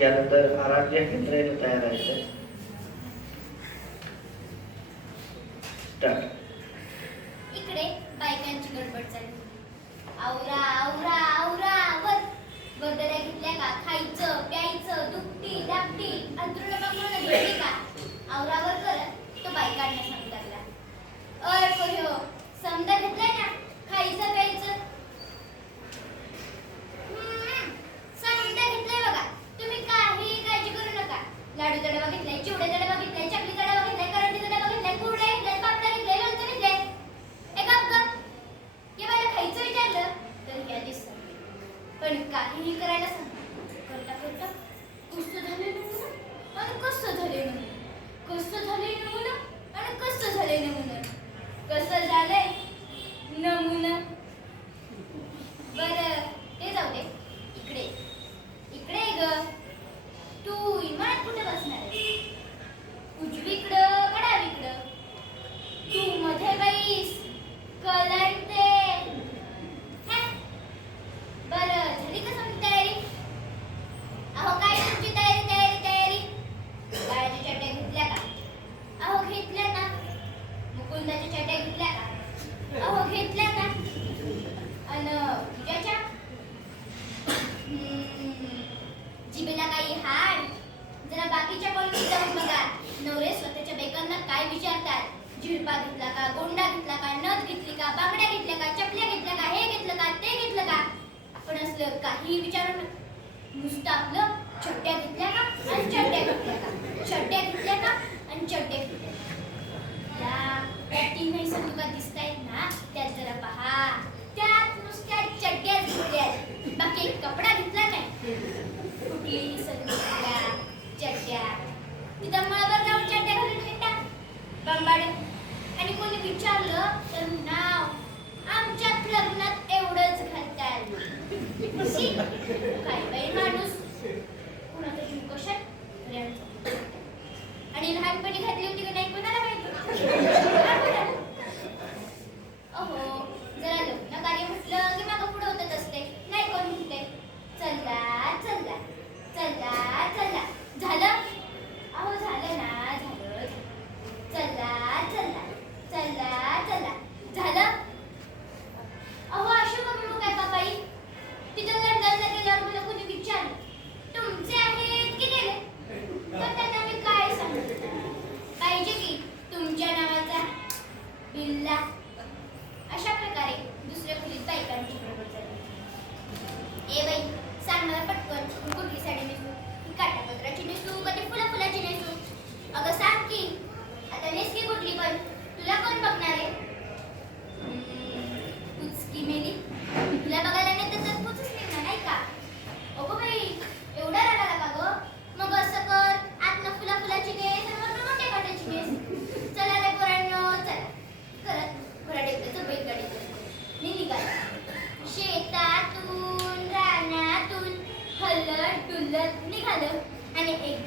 यानंतर आराध्य केंद्राने तयार आहे इकडे बायकांची गडबड चालली. आवरा आवरा आवरा वर. बर्दड्या घेतल्या का? खायचं प्यायचं दुपटी दापटी अंतरुण पांघरुण घेतली का? आवरावर करत तो बायकांना सांगू लागला अय पोऱ्यो समजा घेतलाय ना? खायचं प्यायचं करायला सांग. करता करता. कसं झाले नमुना आणि कसं झाले नमुना कसं झाले नमुना आणि कसं झाले नमुना कसं झालंय नमुना बरं ते जाऊ दे इकडे इकडे ये ग तू इमारत कुठे बसणार आहे उजवीकडं का डावीकडं तू मध्ये बैस कलंटे हॅ? बरं झाली का समजी तयारी अहो काय तुमची तयारी तयारी तयारी गाळ्याच्या चट्या घेतल्या का अहो घेतल्या ना मुकुंदाच्या चट्या घेतल्या का अहो घेतल्या ना अन पूजाच्या हम्म, जिभेला काही हाड जरा बाकीच्या कॉलनीत जाऊन बघा नवरे स्वतःच्या बेकांना काय विचारतात झिरपा घेतला का गोंडा घेतला का नथ घेतली का बांगड्या घेतल्या का चपल्या घेतल्या का हे घेतलं का ते घेतलं का? आपण असलं काही विचारू नका. नुसतं आपलं चट्ट्या घेतल्या का आणि चड्ड्या घेतल्या का? चट्ट्या घेतल्या का आणि चट्ट्या घेतल्या या त्या तीन म्हैसा तुका दिसतायत ना त्यात जरा पहा. त्यात नुसत्या चड्ड्या घेतल्या बाकी एक कपडा घेतला नाही. कुठली संध्या चड्ड्या. तिथं मळावर जाऊन चड्ड्या घालून हिंडा बंबाड्या निघालं आणि एक